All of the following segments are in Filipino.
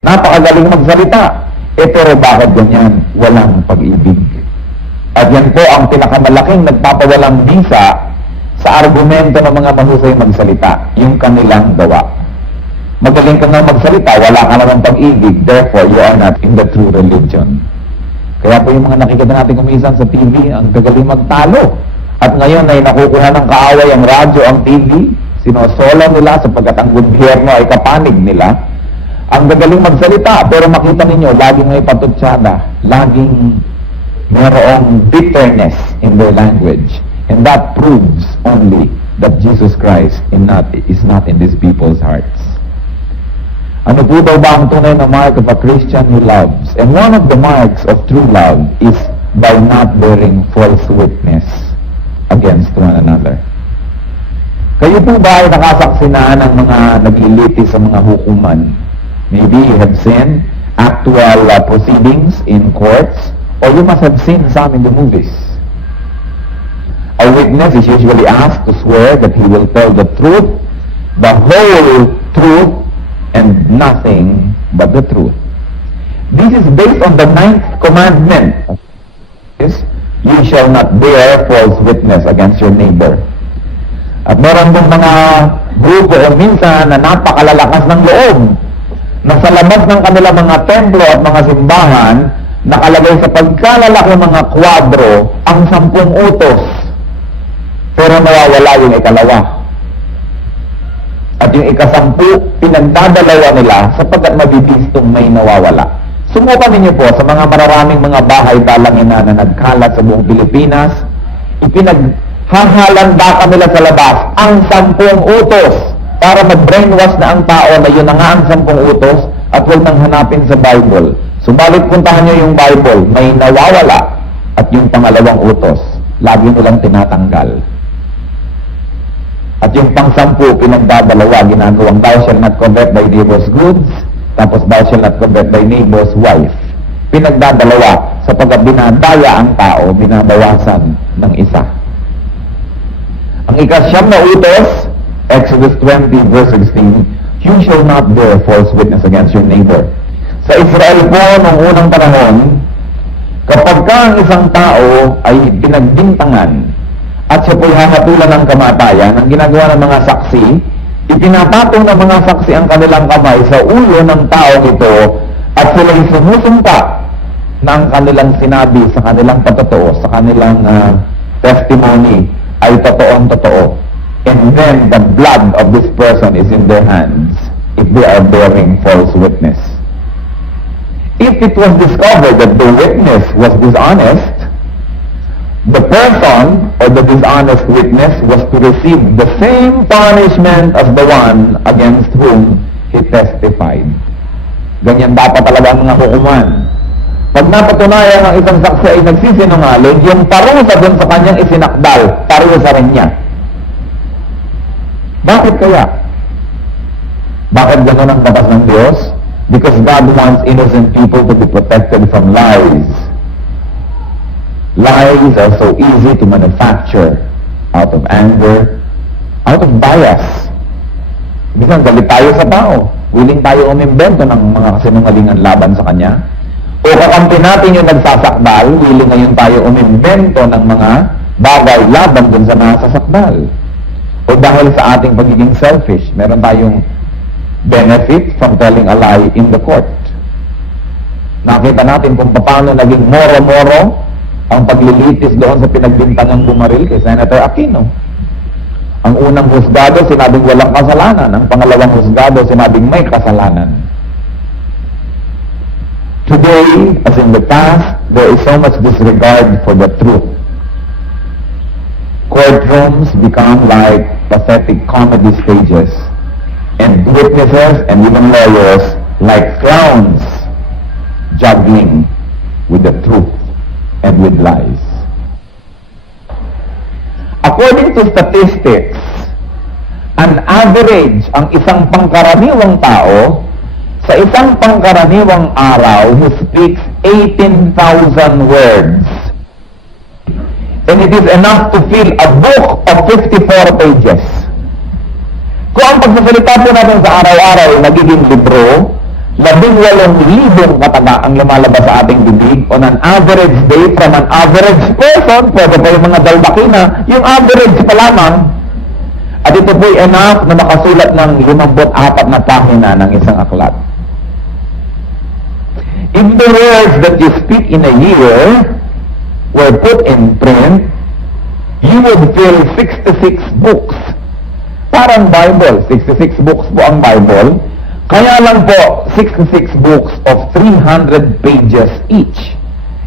Napakagaling magsalita. Pero bakit ganyan? Walang pag-ibig. At yan po ang pinakamalaking nagpapawalang bisa sa argumento ng mga mahusay magsalita, yung kanilang gawa. Magaling ka nga magsalita, wala ka namang pag-ibig, therefore you are not in the true religion. Kaya po yung mga nakikita natin kumisan sa TV, ang gagaling magtalo. At ngayon ay nakukuha ng kaaway ang radyo, ang TV, sinosolo nila sapagkat ang gobyerno ay kapanig nila. Ang gagaling magsalita, pero makita ninyo, laging may patutsada, laging mayroong bitterness in their language. And that proves only that Jesus Christ is not in these people's hearts. Ano po daw ba ang tunay na mark of a Christian who loves? And one of the marks of true love is by not bearing false witness against one another. Kayo po ba ay nakasaksi na ng mga naglilitis sa mga hukuman? Maybe you have seen actual proceedings in courts, or you must have seen some in the movies. A witness is usually asked to swear that he will tell the truth, the whole truth, and nothing but the truth. This is based on the 9th commandment. You shall not bear false witness against your neighbor. At meron dong mga grupo o minsan na napakalalakas ng loob na sa labas ng kanilang mga templo at mga simbahan, nakalagay sa pagkalalaki mga kwadro ang 10 utos. Pero nawawala yung ikalawa. At yung ika-10, pinagdadalawa nila sapagkat mabibistong may nawawala. Sumukan ninyo po sa mga mararaming mga bahay dalangina na nagkalat sa buong Pilipinas, ipinaghahalanda nila sa labas ang 10 utos para mag-brainwash na ang tao na yun na nga ang 10 utos at huwag nang hanapin sa Bible. Subalit puntahan nyo yung Bible, may nawawala at yung pangalawang utos, lagi nilang tinatanggal. At yung pang-10, pinagdadalawa, ginagawang thou shall not covet thy neighbor's goods, tapos thou shall not covet thy neighbor's wife. Pinagdadalawa sapagkat binadaya ang tao, binabawasan ng isa. Ang ika-9 na utos, Exodus 20 verse 16, you shall not bear false witness against your neighbor. Sa Israel po, noong unang panahon, kapag ka ang isang tao ay pinagbintangan at siya po'y hahatulan ng kamatayan, ang ginagawa ng mga saksi, ipinapatong ng mga saksi ang kanilang kamay sa ulo ng taong ito at sila'y sumusumpa na ang kanilang sinabi sa kanilang patotoo, sa kanilang testimony ay totoong-totoo. And then the blood of this person is in their hands if they are bearing false witness. If it was discovered that the witness was dishonest, the person or the dishonest witness was to receive the same punishment as the one against whom he testified. Ganyan dapat talaga ang mga hukuman. Pag napatunayan ang isang saksi ay nagsisinungaling, yung parusa dun sa kanyang isinakdal, parusa rin niya. Bakit kaya? Bakit gano'n ang batas ng Diyos? Because God wants innocent people to be protected from lies. Lies are so easy to manufacture out of anger, out of bias. Bisan galit tayo sa tao. Willing tayo umimbento ng mga kasinungalingan laban sa kanya. O kakampi natin yung nagsasakdal, willing ngayon tayo umimbento ng mga bagay laban dun sa nasasakdal. O dahil sa ating pagiging selfish, meron tayong benefit from telling a lie in the court. Nakita natin kung paano naging moro-moro ang paglilitis doon sa pinagbintangang bumaril kay Senator Aquino. Ang unang husgado, sinabing walang kasalanan. Ang pangalawang husgado, sinabing may kasalanan. Today, as in the past, there is so much disregard for the truth. Courtrooms become like pathetic comedy stages, and witnesses and even lawyers like clowns juggling with the truth and with lies. According to statistics, an average ang isang pangkaraniwang tao sa isang pangkaraniwang araw who speaks 18,000 words. And it is enough to fill a book of 54 pages. Kung ang pagsasalita po natin sa araw-araw ay nagiging libro, 18,000 kataga ang lumalabas sa ating bibig on an average day from an average person. Pwede pa yung mga dalbakina, yung average pa lamang. At ito po'y enough na makasulat ng 54 na pahina ng isang aklat. If the words that you speak in a year were put in print, you would fill 66 books. Parang Bible, 66 books po ang Bible. Kaya lang po, 66 books of 300 pages each.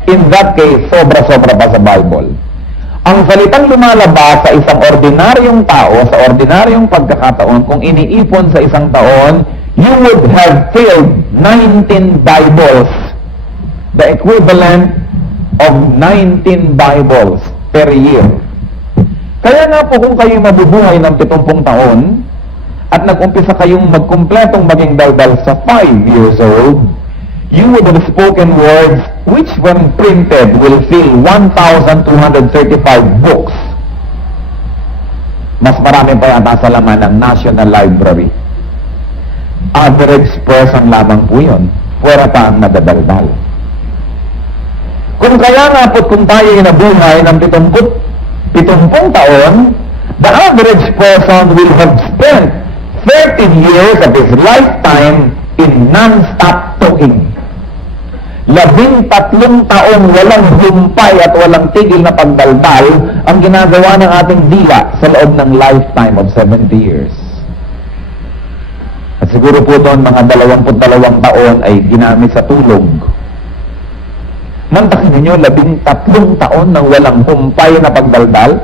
In that case, sobra-sobra pa sa Bible. Ang salitang lumalabas sa isang ordinaryong tao, sa ordinaryong pagkakataon, kung iniipon sa isang taon, you would have filled 19 Bibles. The equivalent of 19 Bibles per year. Kaya nga po kung kayo mabubuhay ng 70 taon, at nag-umpisa kayong magkumpletong maging daldal sa 5 years old, you would have spoken words which when printed will fill 1,235 books. Mas marami pa yata sa laman ng National Library. Average person lamang po yun. Pwera pa ang nadadaldal. Kung kaya nga po kung tayo inabuhay ng 70 taon, the average person will have spent 30 years of his lifetime in non-stop talking. 13 taong walang humpay at walang tigil na pagdaldal ang ginagawa ng ating dila sa loob ng lifetime of 70 years. At siguro po doon mga 22 taon ay ginamit sa tulog. Mantakin ninyo, 13 taon ng walang humpay na pagdaldal.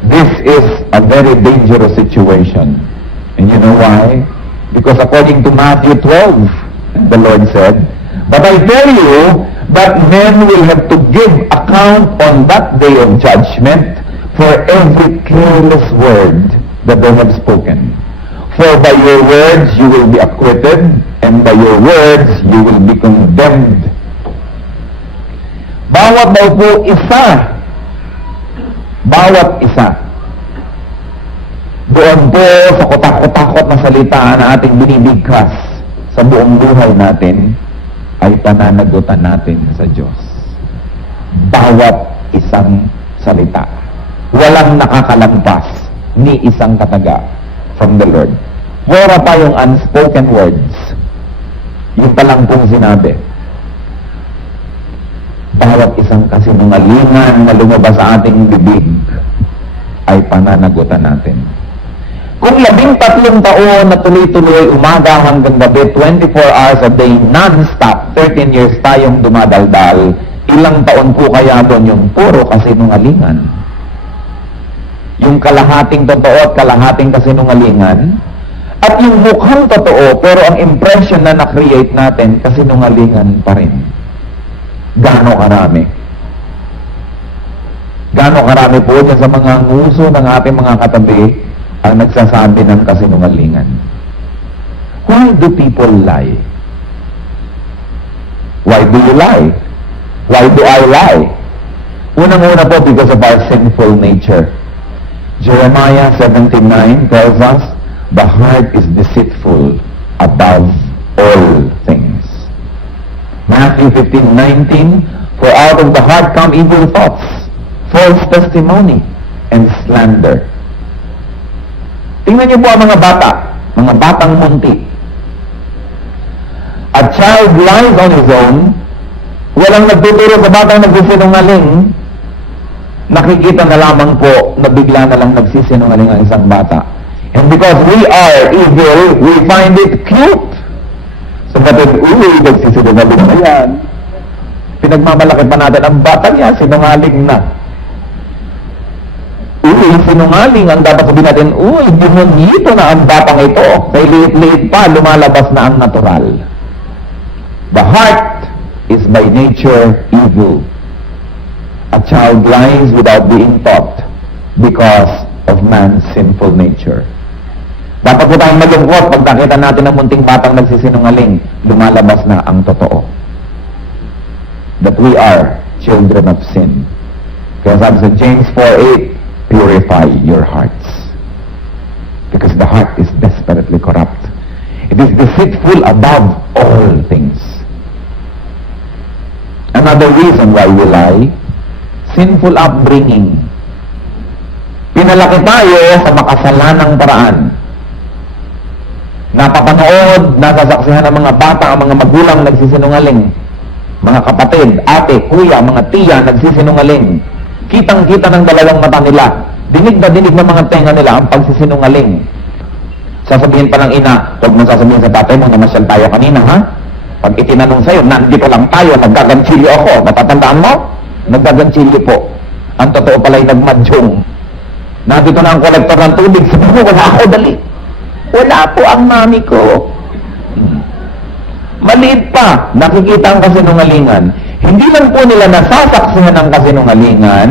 This is a very dangerous situation. And you know why? Because according to Matthew 12, the Lord said, "But I tell you that men will have to give account on that day of judgment for every careless word that they have spoken. For by your words you will be acquitted, and by your words you will be condemned." Bawat daw po isa, bawat isa, doon po sa kotak-kotakot na salita na ating binibigkas sa buong buhay natin, ay pananagutan natin sa Diyos. Bawat isang salita. Walang nakakalampas ni isang kataga from the Lord. Wala pa yung unspoken words. Yung palang pong sinabi. Bawat isang kasinungalingan na lumabas sa ating bibig ay pananagutan natin. Kung 13 taon na tuloy-tuloy umaga hanggang gabi, 24 hours a day, non-stop, 13 years tayong dumadaldal, ilang taon po kaya doon yung puro kasinungalingan? Yung kalahating totoo at kalahating kasinungalingan, at yung mukhang totoo, pero ang impression na na-create natin, kasinungalingan pa rin. Gaano karami? Gaano karami po dyan sa mga nguso ng ating mga katabi ang nagsasabi ng kasinungalingan? Why do people lie? Why do you lie? Why do I lie? Unang-una po because of our sinful nature. Jeremiah 17:9 tells us, the heart is deceitful above all things. Matthew 15:19, for out of the heart come evil thoughts, false testimony, and slander. Tingnan niyo po ang mga batang munti. A child lies on his own, walang nagtuturo sa batang nagsisinungaling, nakikita na lamang po na bigla na lang nagsisinungaling ang isang bata. And because we are evil, we find it cute. So kapag, nagsisinungaling na yan. Pinagmamalaki pa natin ang bata niya, sinungaling na. Sinungaling ang dapat sabihin natin, demonito na ang batang ito. Kaya liit-liit pa, lumalabas na ang natural. The heart is by nature evil. A child lies without being taught because of man's sinful nature. Dapat po tayong malungkot pag nakita natin ang munting batang nagsisinungaling, lumalabas na ang totoo. That we are children of sin. Kaya sabi sa James 4:8, purify your hearts. Because the heart is desperately corrupt. It is deceitful above all things. Another reason why we lie, sinful upbringing. Pinalaki tayo sa makasalanang paraan. Napapanood, nasasaksihan ng mga bata, ang mga magulang nagsisinungaling. Mga kapatid, ate, kuya, mga tiya, nagsisinungaling. Kitang-kita ng dalawang mata nila. Dinig na dinig ng mga tenga nila ang pagsisinungaling. Sasabihin pa ng ina, huwag mo sasabihin sa tatay mo, namasyal tayo kanina, ha? Pag itinanong sa'yo, nandito lang tayo, naggaganchilyo ako. Matatandaan mo? Naggaganchilyo po. Ang totoo pala'y nagmadyong. Nandito na ang kolektor ng tubig. Sabi mo, wala ako, dali. Wala po ang mami ko. Maliit pa, nakikita ang kasinungalingan. Hindi lang po nila nasasaksihan ng kasinungalingan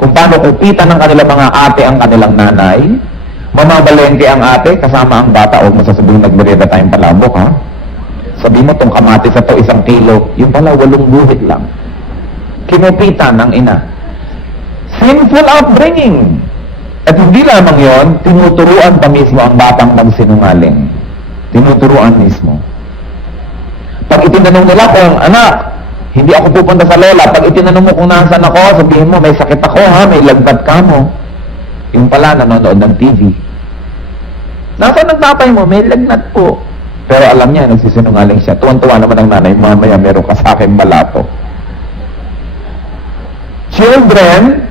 kung paano kupitan ng kanilang mga ate ang kanilang nanay. Mamabalengke ang ate, kasama ang bata. O masasabihin, nagmerenda tayong palabok, ha? Sabi mo, itong kamatis na to 1 kilo. Yung pala, 8 buhit lang. Kinupitan ng ina. Sinful upbringing. At hindi lamang yon, tinuturuan pa mismo ang batang magsinungaling. Tinuturuan mismo. Pag itinanong nila kung, anak, hindi ako pupunta sa lola. Pag itinanong mo kung nasaan ako, sabihin mo, may sakit ako, ha? May lagnat ka mo. Yung pala, nanonood ng TV. Nasaan ang tatay mo? May lagnat po. Pero alam niya, nagsisinungaling siya. Tuwan-tuwa naman ang nanay, mamaya meron ka sa akin malato. Children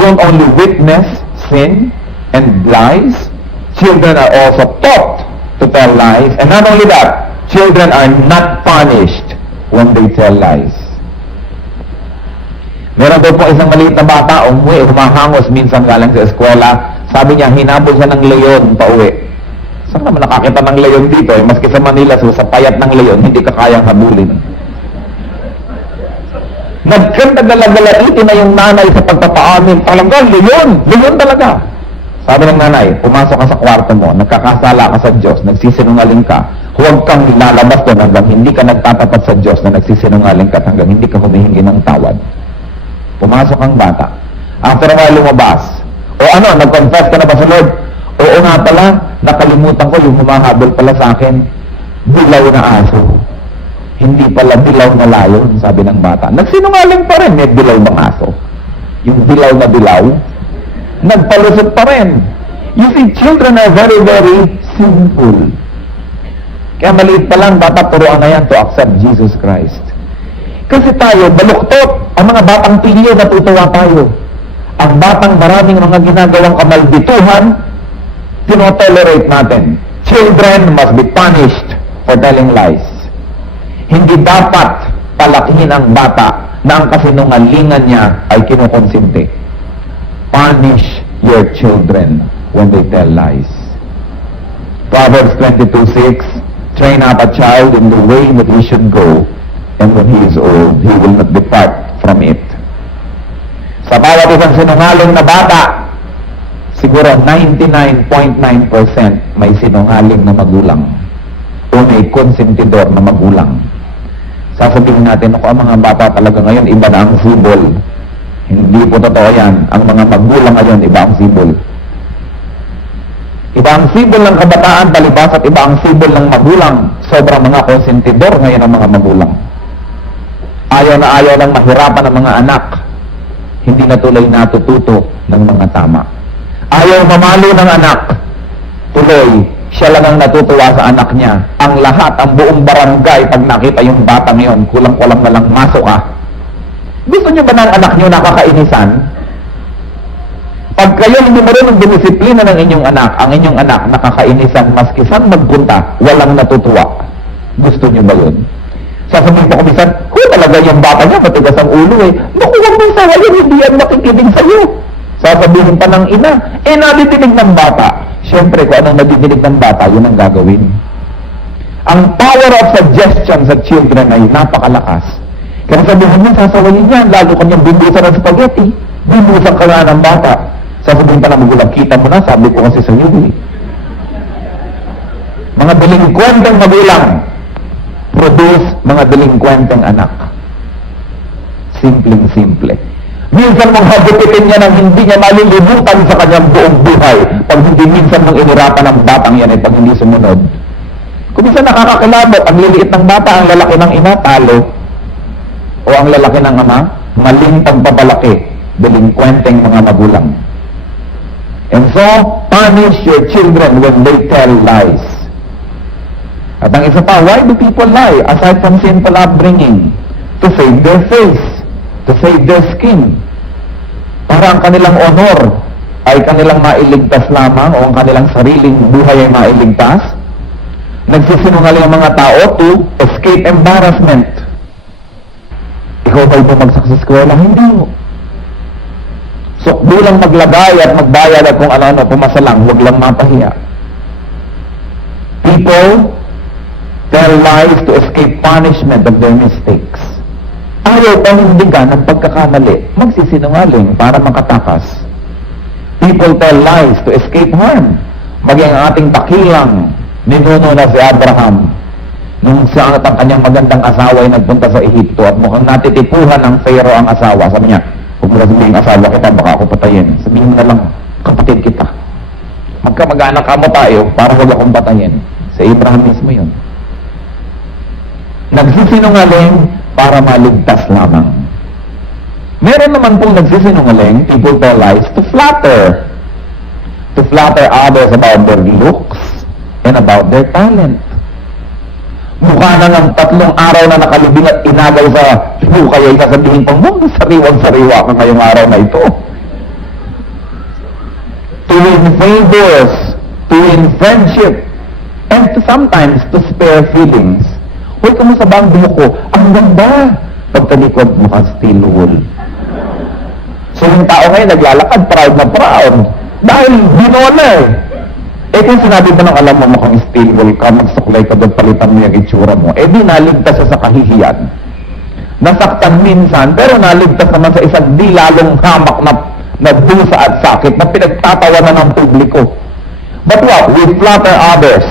don't only witness sin and lies, children are also taught to tell lies. And not only that, children are not punished when they tell lies. Meron daw po isang maliit na bata, umuwi, humahangos minsan galing sa eskwela. Sabi niya, hinabol siya ng leon pauwi. Saan naman nakakita ng leon dito? Maski sa Manila, so sa payat ng leon, hindi ka kayang habulin. Nagkandagalagalaitin na yung nanay sa pagpapaamin. Talaga, leon! Leon talaga! Sabi ng nanay, pumasok ka sa kwarto mo, nagkakasala ka sa Diyos, nagsisinungaling ka, huwag kang lalabas doon hanggang hindi ka nagtatapat sa Diyos na nagsisinungaling ka hanggang hindi ka humihingi ng tawad. Pumasok ang bata. After a while, lumabas. O ano, nag-confess ka na ba sa Lord? Oo nga pala, nakalimutan ko yung humahabol pala sa akin. Dilaw na aso. Hindi pala dilaw na layon, sabi ng bata. Nagsinungaling pa rin, may dilaw ng aso. Yung dilaw na dilaw, nagpalusot pa rin. You see, children are very, very sinful. Kaya maliit pa lang, dapat turuan na yan to accept Jesus Christ. Kasi tayo, baluktot. Ang mga batang pilyo, natutuwa tayo. Ang batang maraming mga ginagawang kamaldituhan, tinotolerate natin. Children must be punished for telling lies. Hindi dapat palakihin ang bata na ang kasinungalingan niya ay kinukonsinti. Punish your children when they tell lies. Proverbs 22:6, train up a child in the way that he should go, and when he is old, he will not depart from it. Sa bawat isang sinungaling na bata, siguro 99.9% may sinungaling na magulang o may konsentidor na magulang. Sasabihin natin, ako ang mga bata talaga ngayon, iba na ang sibol. Hindi po totoo yan. Ang mga magulang ngayon, iba ang sibol. Iba ang sibol ng kabataan, palibas, at iba ang sibol ng magulang. Sobrang mga konsentidor ngayon ang mga magulang. Ayaw na ayaw ng mahirapan ng mga anak. Hindi na tuloy natututo ng mga tama. Ayaw mamalo ng anak. Tuloy, siya lang ang natutuwa sa anak niya. Ang lahat, ang buong barangay, pag nakita yung batang yon, kulang-kulang na lang masok ka. Gusto niyo ba ng anak niyo nakakainisan? Pag kayo hindi marunong dumisiplina ng inyong anak, ang inyong anak nakakainisan, maski saan magpunta, walang natutuwa. Gusto niyo ba yun? Sasabihin po kumisan, talaga yung bata niya, matigas ang ulo eh. Naku, huwag mong sawayin, hindi yan makikinig sa'yo. Sasabihin pa ng ina, nadidinig ng bata. Siyempre, kung anong nadidinig ng bata, yun ang gagawin. Ang power of suggestion sa children ay napakalakas. Kaya sabihin niya, sasawayin niya, lalo kanyang bimbusan ng spaghetti. Bimbusan ka na ng bata. Sasabihin pa ng magulang, kita mo na, sabi ko kasi sa'yo eh. Mga delinkwenteng magulang, produce mga delinkwenteng anak. Simpleng-simple. Minsan mong hagupitin niya nang hindi niya malilimutan sa kanyang buong buhay. Pag hindi minsan mong inirapan ng batang yan pag hindi sumunod. Kung minsan nakakakilabot, ang liliit ng bata, ang lalaki ng ina, talo. O ang lalaki ng ama, maling pagpapalaki, delinkwenteng mga magulang. And so, punish your children when they tell lies. At ang isa pa, why do people lie? Aside from sinful upbringing, to save their face, to save their skin. Para ang kanilang honor ay kanilang mailigtas lamang o ang kanilang sariling buhay ay mailigtas. Nagsisinungaling ang mga tao to escape embarrassment. Ikaw ba'y bumagsak sa eskwela? Hindi mo. So, bilang maglagay at magbayad at kung ano-ano, pumasa lang, huwag lang mapahiya. People tell lies to escape punishment of their mistakes. Ayaw panindigan ng pagkakamali, magsisinungaling para makatakas. People tell lies to escape harm. Maging ang ating takilang ninuno na si Abraham, nung siya at ang kanyang magandang asawa ay nagpunta sa Ehipto at mukhang natitipuhan ng Pharaoh ang asawa. Sabi niya, huwag mo na sabihin asawa kita, baka ako patayin. Sabihin mo na lang, kapatid kita. Magkamag-anak ka mo tayo para huwag akong patayin. Sa Abraham mismo yun. Nagsisinungaling para maligtas lamang. Meron naman pong nagsisinungaling, people tell lies to flatter. To flatter others about their looks and about their talent. Mukha na ng 3 araw na nakalibing at inagaw sa hukay ay sasabihin pang sariwang-sariwa ka ngayong araw na ito. To win favors, to win friendship, and to sometimes to spare feelings. Hoy, kumusta ba ang buhok ko? Ang ganda! Pagtalikod, mukhang steel wool. So yung tao ngayon naglalakad, proud na proud. Dahil binola eh. Eh kung sinabi mo nang alam mo mukhang steel wool ka, magsuklay ka doon, palitan mo yung itsura mo. Eh di naligtas sa kahihiyan. Nasaktan minsan, pero naligtas naman sa isang di lalong hamak na dusa at sakit na pinagtatawanan ng publiko. But what? We flatter others.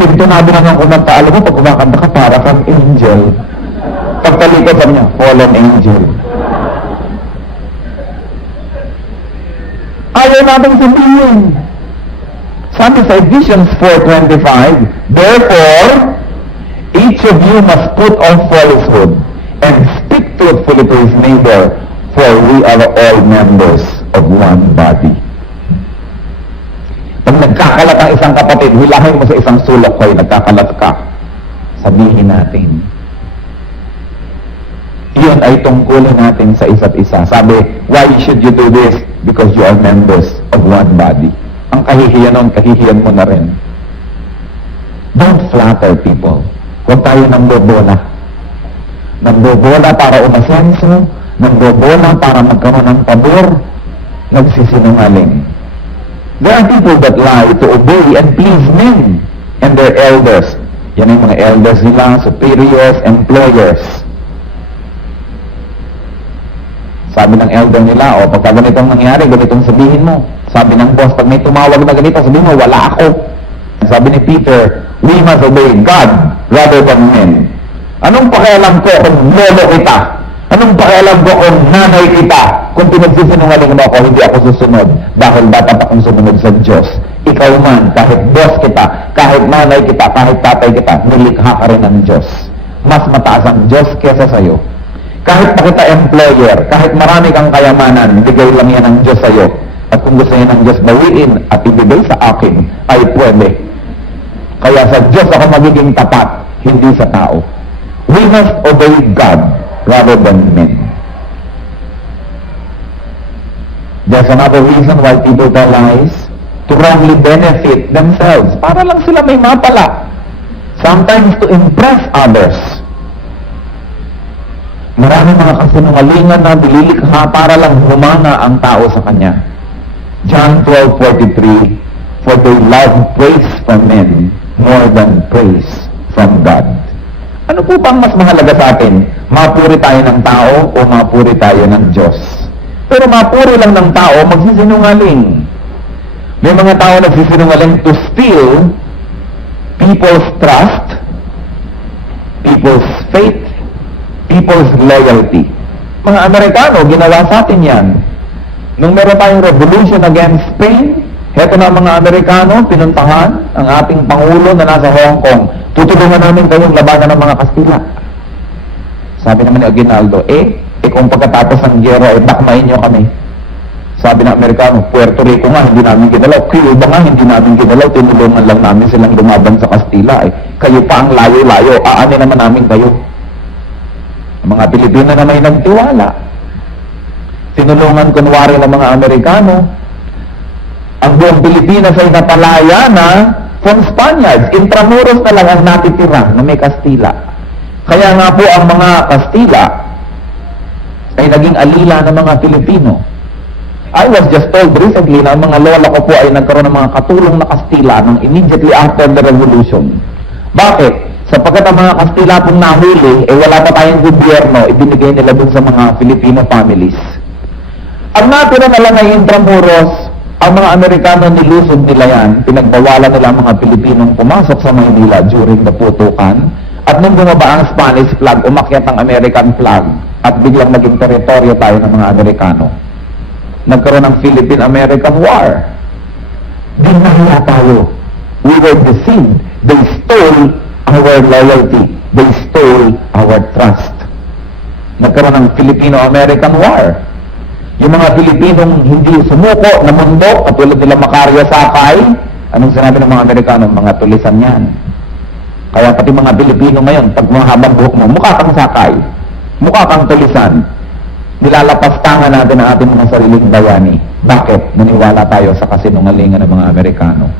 Sintonado na ng kumanta, alam mo, pag kumakanta ka, para kang angel. Pagtalikod sa niya, fallen angel. Ayaw natin sabihin. Sabi sa Ephesians 4:25, therefore, each of you must put on falsehood and speak truthfully to his neighbor, for we are all members of one body. Pag nagkakalat ang isang kapatid, hilahin mo sa isang sulok ko, nagkakalat ka. Sabihin natin. Iyon ay tungkulin natin sa isa't isa. Sabi, why should you do this? Because you are members of one body. Ang kahihiyan nun, kahihiyan mo na rin. Don't flatter people. Huwag tayo nambobola. Nambobola para umasenso, nambobola para magkaroon ng pabor, nagsisinungaling. There are people that lie to obey and please men and their elders. Yan yung mga elders nila, superiors, employers. Sabi ng elder nila, o pagka ganitong nangyari, ganitong sabihin mo. Sabi ng boss, pag may tumawag na ganito, sabihin mo, wala ako. Sabi ni Peter, we must obey God rather than men. Anong pakialam ko kung lolo kita? Anong pakialam ko kung nanay kita? Kung pinagsisinungaling mo ako, hindi ako susunod dahil dapat akong sumunod sa Diyos. Ikaw man, kahit boss kita, kahit nanay kita, kahit tatay kita, nilikha ka rin ng Diyos. Mas mataas ang Diyos kesa sa'yo. Kahit pa kita employer, kahit marami kang kayamanan, bigay lang yan ng Diyos sa'yo. At kung gusto niya ng Diyos bawiin at ibigay sa akin, ay pwede. Kaya sa Diyos ako magiging tapat, hindi sa tao. We must obey God rather than men. There's another reason why people tell lies, to wrongly benefit themselves. Para lang sila may mapala. Sometimes to impress others. Maraming mga kasinungalingan na dililikha para lang humana ang tao sa kanya. John 12:43, for they love praise from men more than praise from God. Ano po bang mas mahalaga sa atin? Mapuri tayo ng tao o mapuri tayo ng Diyos? Pero mapuri lang ng tao, magsisinungaling. May mga tao nagsisinungaling to steal people's trust, people's faith, people's loyalty. Mga Amerikano, ginawa sa atin yan. Nung meron tayong revolution against Spain, Heto na mga Amerikano, pinuntahan ang ating Pangulo na nasa Hong Kong. Tutulungan namin kayong labanan ng mga Kastila. Sabi naman ni Aguinaldo, kung pagkatapos ng giyera, takmain nyo kami. Sabi ng Amerikano, Puerto Rico nga, hindi namin ginalaw. Cuba nga, hindi namin ginalaw. Tinulungan lang namin silang lumaban sa Kastila. Kayo pa ang layo-layo, aanin naman namin kayo. Ang mga Pilipino na may nagtiwala. Tinulungan kunwari ng mga Amerikano. Ang buong Pilipinas ay napalaya na from Spaniards. Intramuros na lang ang natitira na may Kastila. Kaya nga po ang mga Kastila ay naging alila ng mga Pilipino. I was just told recently na ang mga lola ko po ay nagkaroon ng mga katulong na Kastila nung immediately after the revolution. Bakit? Sapagkat ang mga Kastila pong nahuli, wala pa tayong gobyerno, ibinigay nila dun sa mga Filipino families. Ang natira na lang ay Intramuros, ang mga Amerikano nilusog nila yan, pinagbawalan nila ang mga Pilipinong pumasok sa Maynila during the putukan, at nung bumaba ang Spanish flag, umakyat ang American flag, at biglang naging teritoryo tayo ng mga Amerikano. Nagkaroon ng Philippine-American War. Di nahiya tayo. We were deceived. They stole our loyalty. They stole our trust. Nagkaroon ng Filipino-American War. Yung mga Pilipinong hindi sumuko na mundo, katulad nila Macario Sakay, anong sinabi ng mga Amerikano? Mga tulisan yan. Kaya pati mga Pilipino ngayon, pag mahabang buhok mo, mukha kang sakay. Mukha kang tulisan. Nilalapastangan natin ang ating mga sariling bayani. Bakit? Naniwala tayo sa kasinungalingan ng mga Amerikano.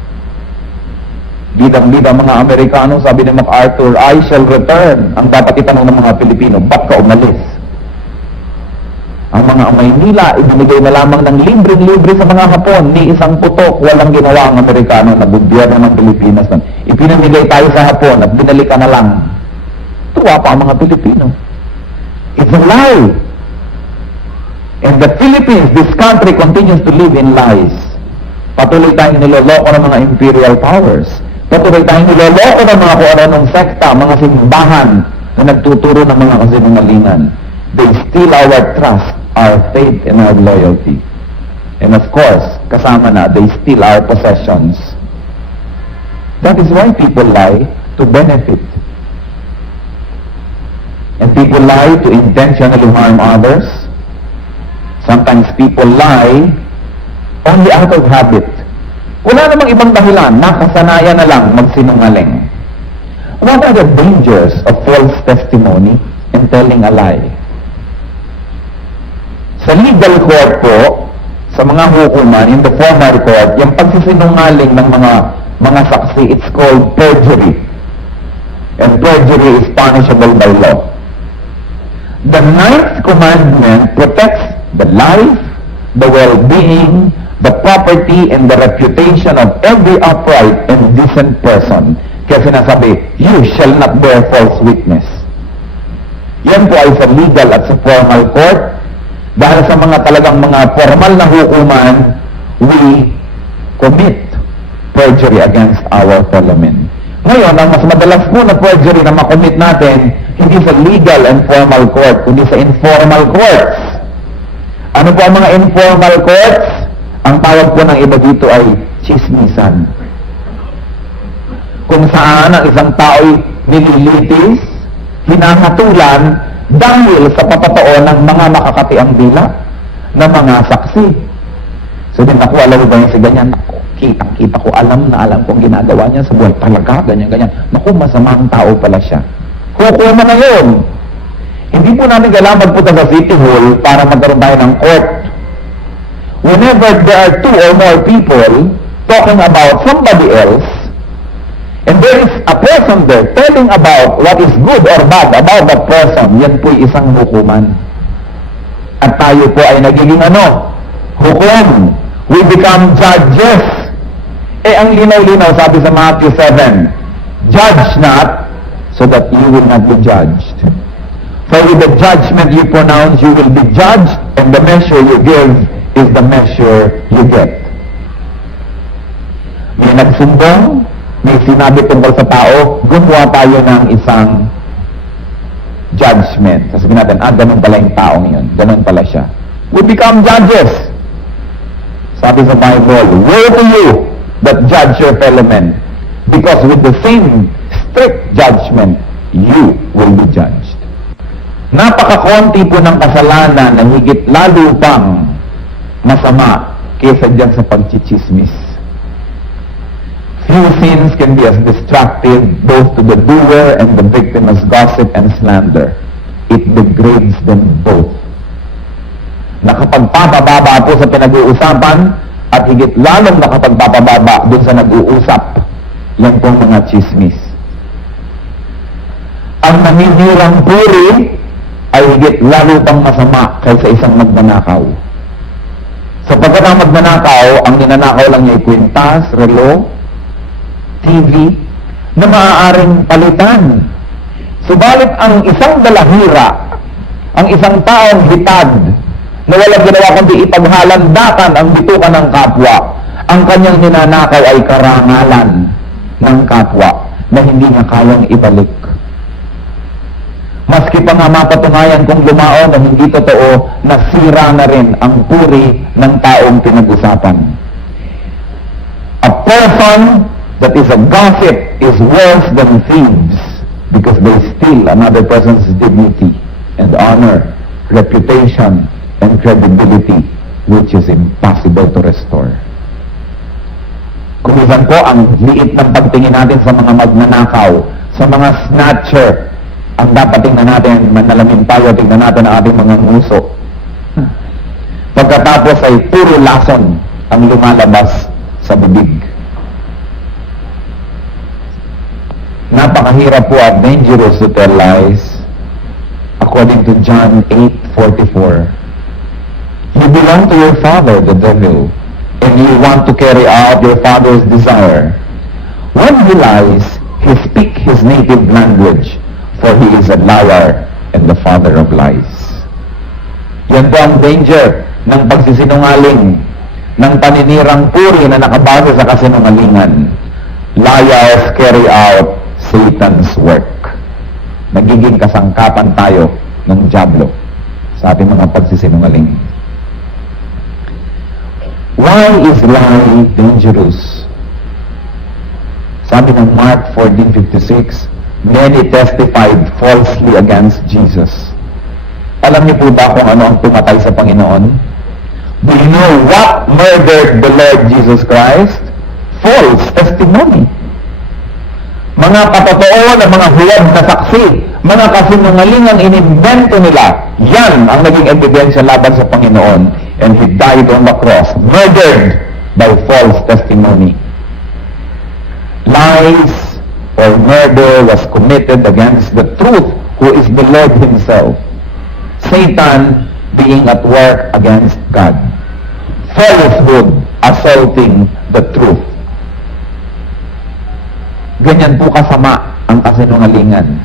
Bidang-bidang mga Amerikano, sabi ni MacArthur, I shall return. Ang dapat itanong ng mga Pilipino, ba't ka umalis? Ang mga Maynila, ibinigay na lamang ng libre-libre sa mga Hapon. Ni isang putok, walang ginawa ang Amerikano na gobyerno ng Pilipinas. Ipinamigay tayo sa Hapon at binalikan na lang. Tuwa pa ang mga Pilipino. It's a lie. And the Philippines, this country continues to live in lies. Patuloy tayong niloloko ng mga imperial powers. Patuloy tayong niloloko ng mga kung ano sekta, mga simbahan na nagtuturo ng mga kasinungalingan. They steal our trust, our faith, and our loyalty. And of course, kasama na, they steal our possessions. That is why people lie to benefit. And people lie to intentionally harm others. Sometimes people lie only out of habit. Wala namang ibang dahilan, nakasanayan na lang magsinungaling. What are the dangers of false testimony and telling a lie? Sa legal court po, sa mga hukuman, in the formal court, yung pagsisinungaling ng mga saksi, it's called perjury. And perjury is punishable by law. The 9th commandment protects the life, the well-being, the property, and the reputation of every upright and decent person. Kaya sinasabi, you shall not bear false witness. Yan po ay sa legal at sa formal court. Dahil sa mga talagang mga formal na hukuman, we commit perjury against our fellow men. Ngayon, ang mas madalas po na perjury na makommit natin, hindi sa legal and formal court, kundi sa informal courts. Ano po ang mga informal courts? Ang tawag po ng iba dito ay chismisan. Kung saan ang isang tao'y nililitis, hinahatulan dahil sa patotoo ng mga makakatiang dila na mga saksi. So din ako, alam mo ba yung si ganyan? Ako, kita ko, alam kung ginagawa niya sa buhay. Talaga, ganyan. Naku, masamang tao pala siya. Hukuman na yun. Hindi po natin kailangan magpunta sa City Hall para magkaroon tayo ng court. Whenever there are two or more people talking about somebody else, and there is a person there telling about what is good or bad about that person, yan po'y isang hukuman. At tayo po ay nagiging hukom. We become judges. Ang linaw-linaw, sabi sa Matthew 7, judge not, so that you will not be judged. For with the judgment you pronounce, you will be judged, and the measure you give is the measure you get. May nagsumbong, may sinabi tungkol sa tao, gumawa tayo ng isang judgment. Sasabihin natin, ganun pala yung taong yun. Ganun pala siya. We become judges. Sabi sa Bible, woe to you that judge your fellow men, because with the same strict judgment, you will be judged. Napakakonti po ng kasalanan na higit lalo pang masama kaysa dyan sa pagchichismis. Few sins can be as destructive both to the doer and the victim as gossip and slander. It degrades them both. Nakapagpapababa po sa pinag-uusapan at higit lalong nakapagpapababa dun sa nag-uusap. Yan pong mga chismis. Ang naninirang puri ay higit lalo pang masama kaysa isang magnanakaw. Sapagkat ang magnanakaw, ang ninanakaw lang niya ay kwintas, relo, TV, na maaaring palitan. Subalit ang isang dalahira, ang isang taong hitad, na walang ginawa kundi ipaghalandakan ang bitukan ng kapwa, ang kanyang ninanakaw ay karangalan ng kapwa na hindi niya kayang ibalik. Maski pa nga mapatunayan kung lumao na hindi totoo, nasira na rin ang puri ng taong pinag-usapan. A person that is a gossip is worse than thieves because they steal another person's dignity and honor, reputation, and credibility, which is impossible to restore. Kumisan po ang liit ng pagtingin natin sa mga magnanakaw, sa mga snatcher. Ang dapat tingnan natin, manalamin tayo, tingnan natin ang ating mga nguso. Pagkatapos ay puro lason ang lumalabas sa bibig. Napakahirap po at dangerous to tell lies. According to John 8:44, you belong to your father, the devil, and you want to carry out your father's desire. When he lies, he speaks his native language, for he is a liar and the father of lies. Yan po ang danger ng pagsisinungaling, ng paninirang puri na nakabase sa kasinungalingan. Liars carry out Satan's work. Nagiging kasangkapan tayo ng dyablo sa ating mga pagsisinungaling. Why is lie dangerous? Sabi ng Mark 14:56, many testified falsely against Jesus. Alam niyo po ba kung ano ang pumatay sa Panginoon? Do you know what murdered the Lord Jesus Christ? False testimony. Mga patotoo na mga huwad na saksi, mga kasinungalingang inimbento nila, yan ang naging ebidensya laban sa Panginoon. And He died on the cross, murdered by false testimony. Lies or murder was committed against the truth, who is the Lord Himself. Satan being at work against God. Falsehood assaulting the truth. Ganyan po kasama ang kasinungalingan.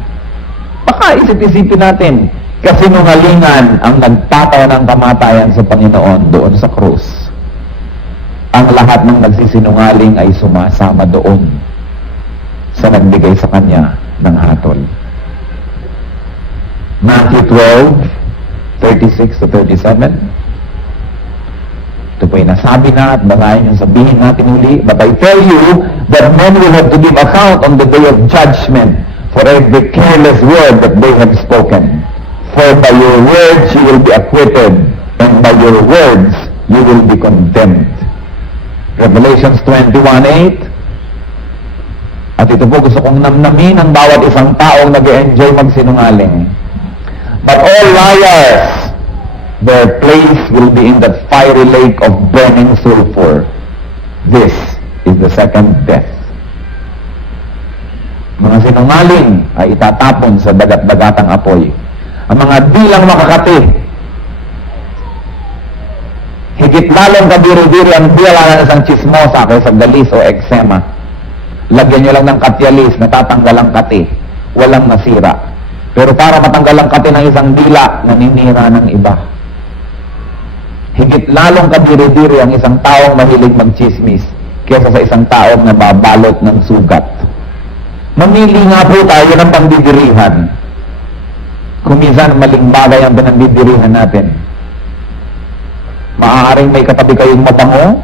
Baka isip-isipin natin, kasinungalingan ang nagpataw ng kamatayan sa Panginoon doon sa krus. Ang lahat ng nagsisinungaling ay sumasama doon sa nagbigay sa Kanya ng hatol. Matthew 12:36-37. Ito po yung nasabi na at bangayan yung sabihin natin uli. But I tell you that men will have to give account on the day of judgment for every careless word that they have spoken. For by your words you will be acquitted, and by your words you will be condemned. Revelations 21:8. At ito po gusto kong namnamin ang bawat isang taong nag-enjoy magsinungaling. But all liars, their place will be in that fiery lake of burning sulfur. This is the second death. Mga sinungaling ay itatapon sa dagat-dagatang apoy. Ang mga dilang makakati, higit lalong kabiri-biri ang dila ng isang chismosa kaysa galis o eksema. Lagyan nyo lang ng katyalis, natatanggal ang kati, walang nasira. Pero para matanggal ang kati ng isang dila, naninira ng iba. Higit lalong kabiri-biri ang isang taong mahilig magchismis kaysa sa isang taong nababalot ng sugat. Mamili nga po tayo ng pangdidirihan. Kung minsan maling bagay ang pinagdidirihan natin. Maaaring may katabi kayong mabango.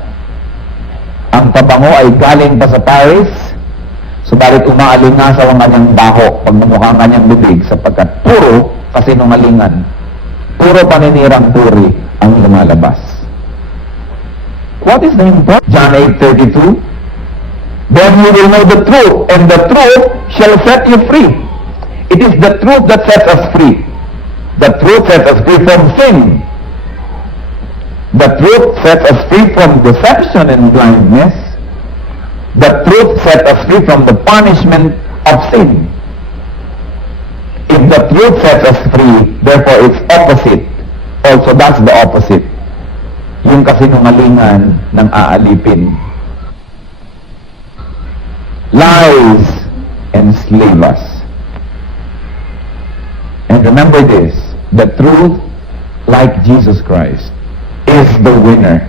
Ang pabango ay galing pa sa Paris, subalit umaalingasaw ang kanyang baho pag namukha ang kanyang bibig sapagkat puro kasinungalingan, puro paninirang puri ang lumalabas. What is the important? John 8:32. Then you will know the truth, and the truth shall set you free. It is the truth that sets us free. The truth sets us free from sin. The truth sets us free from deception and blindness. The truth sets us free from the punishment of sin. If the truth sets us free, therefore its opposite, also that's the opposite. Yung kasinungalingan ng aalipin. Lies enslave us. And remember this, the truth, like Jesus Christ, is the winner.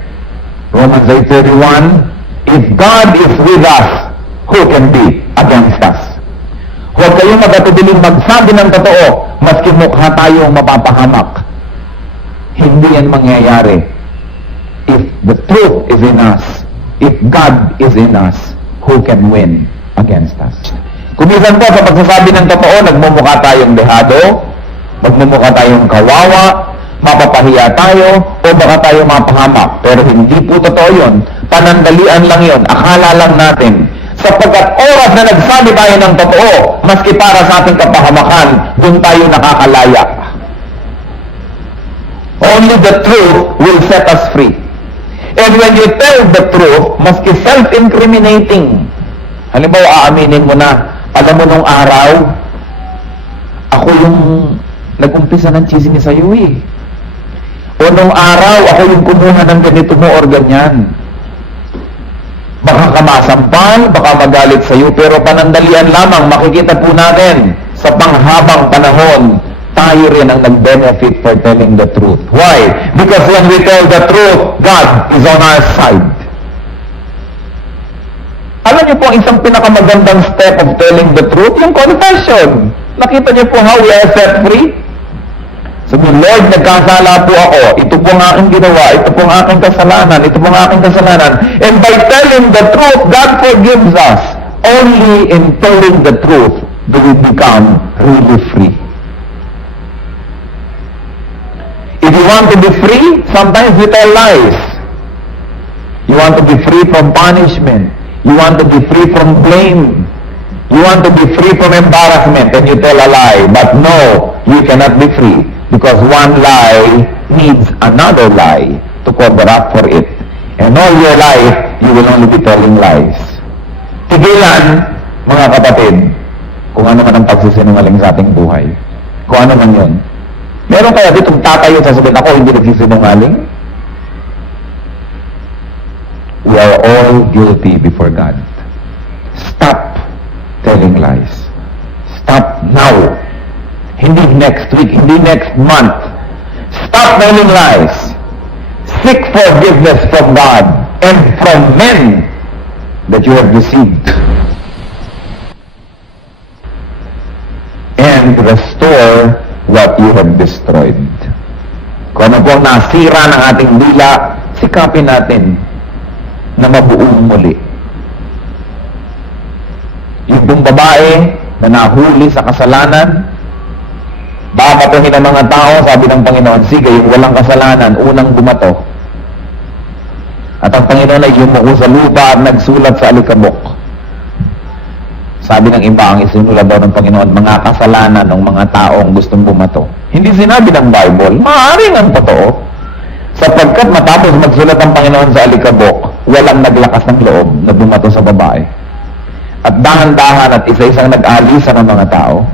Romans 8:31, if God is with us, who can be against us? Huwag kayong magatubiling magsabi ng totoo, maski mukha tayong mapapahamak. Hindi yan mangyayari. If the truth is in us, if God is in us, who can win against us? Kumisan po sa pagsasabi ng totoo, nagmumukha tayong dehado, magmumukha tayong kawawa, mapapahiya tayo, o baka tayo mapahamak. Pero hindi po totoo yun. Panandalian lang yun. Akala lang natin. Sapagkat oras na nagsabi tayo ng totoo, maski para sa ating kapahamakan, doon tayo nakakalaya. Only the truth will set us free. And when you tell the truth, maski self-incriminating, halimbawa, aaminin mo na, alam mo nung araw, ako yung nag-umpisa ng chismis sa'yo eh. O nung araw, ako yung kumuha ng ganito mo or ganyan. Baka ka masampal, baka magalit sa'yo, pero panandalian lamang, makikita po natin sa panghabang panahon, tayo rin ang nag-benefit for telling the truth. Why? Because when we tell the truth, God is on our side. Alam niyo po ang isang pinakamagandang step of telling the truth? Yung confession. Nakita niyo po how we are set free? Sabi, Lord, nagkasala po ako. Ito po ang aking ginawa. Ito po ang aking kasalanan. Ito po ang aking kasalanan. And by telling the truth, God forgives us. Only in telling the truth do we become really free. If you want to be free, sometimes we tell lies. You want to be free from punishment. You want to be free from blame. You want to be free from embarrassment, and you tell a lie. But no, you cannot be free. Because one lie needs another lie to cover up for it. And all your life, you will only be telling lies. Tigilan, mga kapatid, kung ano man ang pagsisinungaling sa ating buhay. Kung ano man yun. Meron kaya ditong tatayo sa sabihin ako, hindi nagsisinungaling? We are all guilty before God. Stop telling lies. Stop now. Hindi next week, hindi next month. Stop telling lies. Seek forgiveness from God and from men that you have deceived. And restore what you have destroyed. Kung ano po nasira ng ating dila, sikapin natin na mabuong muli. Yung pong babae na nahuli sa kasalanan, baka patuhin ng mga tao, sabi ng Panginoon, sige, yung walang kasalanan, unang bumato. At ang Panginoon ay yumuko sa lupa at nagsulat sa alikabok. Sabi ng iba, ang isinulat daw ng Panginoon, mga kasalanan ng mga taong gustong bumato. Hindi sinabi ng Bible, maaaring ang totoo. Sapagkat matapos magsulat ang Panginoon sa alikabok, walang naglakas ng loob na bumato sa babae. At dahan-dahan at isa-isang nag-alisa ng mga tao,